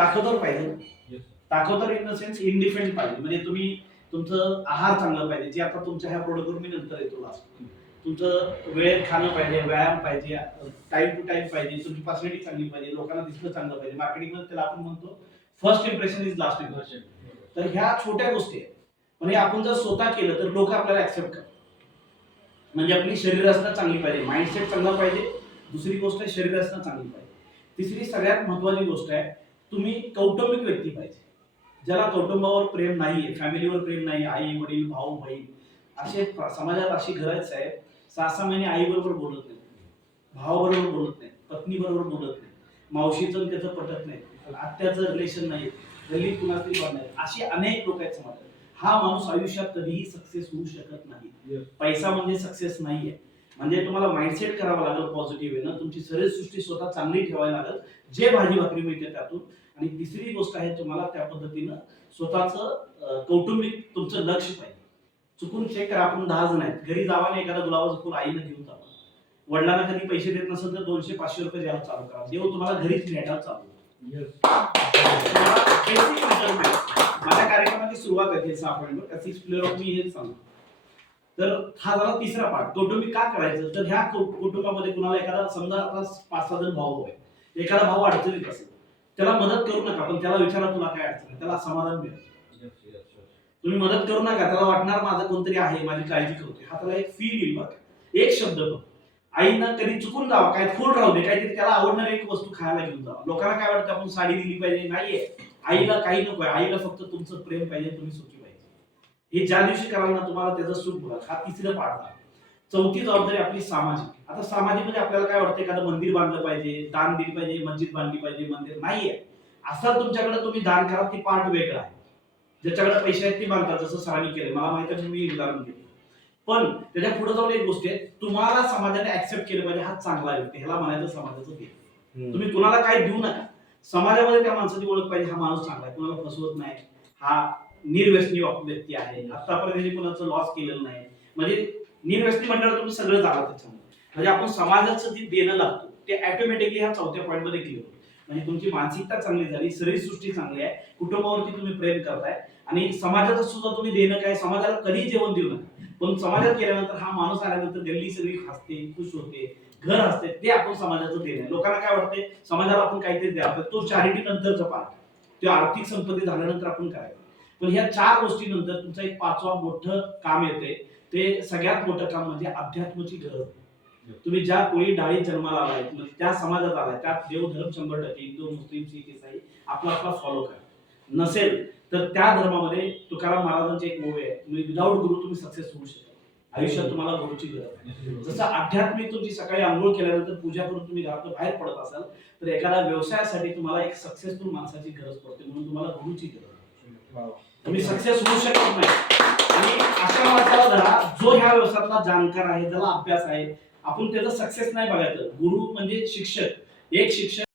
ताकदवर पाहिजे. ताकदवर इन द सेन्स इंडिपेंडेंट पाहिजे. म्हणजे तुम्ही तुमचं आहार चांगलं पाहिजे. जे आता तुमच्या ह्या प्रोडक्टवर मी नंतर येतो लास्ट तुमचं वेळेत खाणं पाहिजे व्यायाम पाहिजे टाइम टू टाइम पाहिजे तुमची पर्सनॅलिटी चांगली पाहिजे लोकांना दिसलं चांगलं पाहिजे. मार्केटिंगमध्ये त्याला आपण म्हणतो first impression is last impression तर ह्या छोट्या गोष्टी आहेत. म्हणजे आपण जर स्वतः केलं तर लोक आपल्याला ऍक्सेप्ट करतात. म्हणजे आपली शरीर रचना चांगली पाहिजे. माइंडसेट चांगला पाहिजे. दुसरी गोष्ट आहे शरीर रचना चांगली पाहिजे. तिसरी सगळ्यात महत्वाची गोष्ट आहे तुम्ही कौटुंबिक व्यक्ती पाहिजे. ज्याला कौटुंबावर प्रेम नाहीये फॅमिलीवर प्रेम नाही आई वडील भाऊ बहीण असे समाजात अशी घरं आहेत साहेब सहा सहा महिने आई बरोबर बोलत नाही भावाबरोबर बोलत नाही पत्नी बरोबर बोलत नाही मावशीचं त्याचं पटत नाही आत्याचं रिलेशन नाही गल्लीत कुणातरी नाही. अशी अनेक लोक आहेत समाजात. हा माणूस आयुष्यात कधीही सक्सेस होऊ शकत नाही. पैसा म्हणजे सक्सेस नाहीये. म्हणजे तुम्हाला माइंडसेट करावा लागेल पॉझिटिव्ह आहे ना. तुमची शरीरसृष्टी स्वतः चांगली ठेवायला लागेल. जे भाजी भाकरी मिळते त्यातून. आणि तिसरी गोष्ट आहे तुम्हाला त्या पद्धतीनं स्वतःचं कौटुंबिक तुमचं लक्ष पाहिजे. चुकून चेक करा आपण दहा जण आहेत. घरी जावा आणि एखादा गुलाबाचं फुल आईनं घेऊन जावा वडिलांना कधी पैसे देत नसेल तर दोनशे पाचशे रुपये द्यायला चालू करा. देव तुम्हाला घरीच न्यायला चालू. माझ्या कार्यक्रमाची सुरुवात आहे सिक्स प्लेअर ऑफ मी हेच सांगतो. तर हा झाला तिसरा पार्ट कौटुंबिक का करायचं? तर ह्या कुटुंबामध्ये कुणाला एखादा समजा आता पाच सहा जण भाऊ आहे एखादा भाऊ अडचणीत असेल. त्याला मदत करू नका पण त्याला विचारा तुला काय अडचण त्याला समाधान मिळेल. तुम्ही मदत करू नका. त्याला वाटणार माझं कोणतरी आहे माझी काळजी करतोय. हा त्याला एक फील येईल बघा. एक शब्द बघ. आईनं कधी चुकून जावा काय फोड राहू दे काहीतरी त्याला आवडणारी एक वस्तू खायला घेऊन जावा. लोकांना काय वाटतं आपण साडी दिली पाहिजे? नाहीये. आईला काही नको आहे. आईला फक्त तुमचं प्रेम पाहिजे तुम्ही सुखी हे ज्या दिवशी कराल ना तुम्हाला त्याचं सुख बघा हा तिसरं पाठ झाला. चौथी जबाबदारी आपली सामाजिक. आता सामाजिक म्हणजे आपल्याला काय वाटतं एखादं मंदिर बांधलं पाहिजे दान दिली पाहिजे मस्जिद बांधली पाहिजे मंदिर नाहीये. असं तुमच्याकडे तुम्ही दान करा ती पार्ट वेगळा आहे. ज्याच्याकडे पैसे आहेत ते बांधतात जसं सरांनी केलं मला माहिती आहे मी उदाहरण दिलं पण त्याच्या पुढे जाऊन एक गोष्ट आहे तुम्हाला समाजाने ऍक्सेप्ट केलं पाहिजे हा चांगला व्यक्ती ह्याला म्हणायचं समाजाचं ते तुम्ही कुणाला काय देऊ नका. समाजामध्ये त्या माणसाची ओळख पाहिजे हा माणूस चांगला आहे. कुणाला फसवत नाही. हा निर्व्यसनी व्यक्ती आहे. आतापर्यंत त्यांनी कुणाचं लॉस केलेलं नाही. म्हणजे निर्व्यसनी म्हटल्यावर तुम्ही सगळं झालं त्याच्यामध्ये. म्हणजे आपण समाजाचं जे देणं लागतो ते ऑटोमॅटिकली ह्या चौथ्या पॉईंटमध्ये क्लिअर म्हणजे तुमची मानसिकता चांगली झाली शरीरसृष्टी चांगली आहे कुटुंबावरती तुम्ही प्रेम करताय आणि समाजाचं सुद्धा तुम्ही देणं काय? समाजाला कधी जेवण देऊ नका. पण समाजात गेल्यानंतर हा माणूस आल्यानंतर गल्ली सगळी हसते खुश होते घर असते ते आपण समाजाचं देणं आहे. लोकांना काय वाटते समाजाला आपण काहीतरी द्यावं. तो चॅरिटी नंतरचा पार्ट ते आर्थिक संपत्ती झाल्यानंतर आपण करायला पण ह्या चार गोष्टीनंतर तुमचं एक पाचवा मोठं काम येते ते सगळ्यात मोठं काम म्हणजे अध्यात्माची गरज. तुम्ही ज्या कोळी डाळी जन्माला आलाय म्हणजे त्या समाजात आलाय त्यात देव धर्म शंभर टक्के हिंदू मुस्लिम शीख इसाई आपला आपला फॉलो करा. नसेल तर त्या धर्मामध्ये तुकाराम महाराजांचे एक ओवे आहे. तुम्ही विदाऊट गुरु तुम्ही सक्सेस होऊ शकता आयुष्यात तुम्हाला गुरुची गरज आहे. जसं आध्यात्मिक तुमची सकाळी आंघोळ केल्यानंतर पूजा करून तुम्ही घरातून बाहेर पडत असाल तर एखाद्या व्यवसायासाठी तुम्हाला एक सक्सेसफुल माणसाची गरज पडते म्हणून तुम्हाला गुरुची गरज आहे. तुम्ही सक्सेस होऊ शकत नाही. आणि अशा माणसाला धरा जो ह्या व्यवसायातला जाणकार आहे ज्याला अभ्यास आहे आपण त्याचा सक्सेस नाही बघायचं. गुरु म्हणजे शिक्षक. एक शिक्षक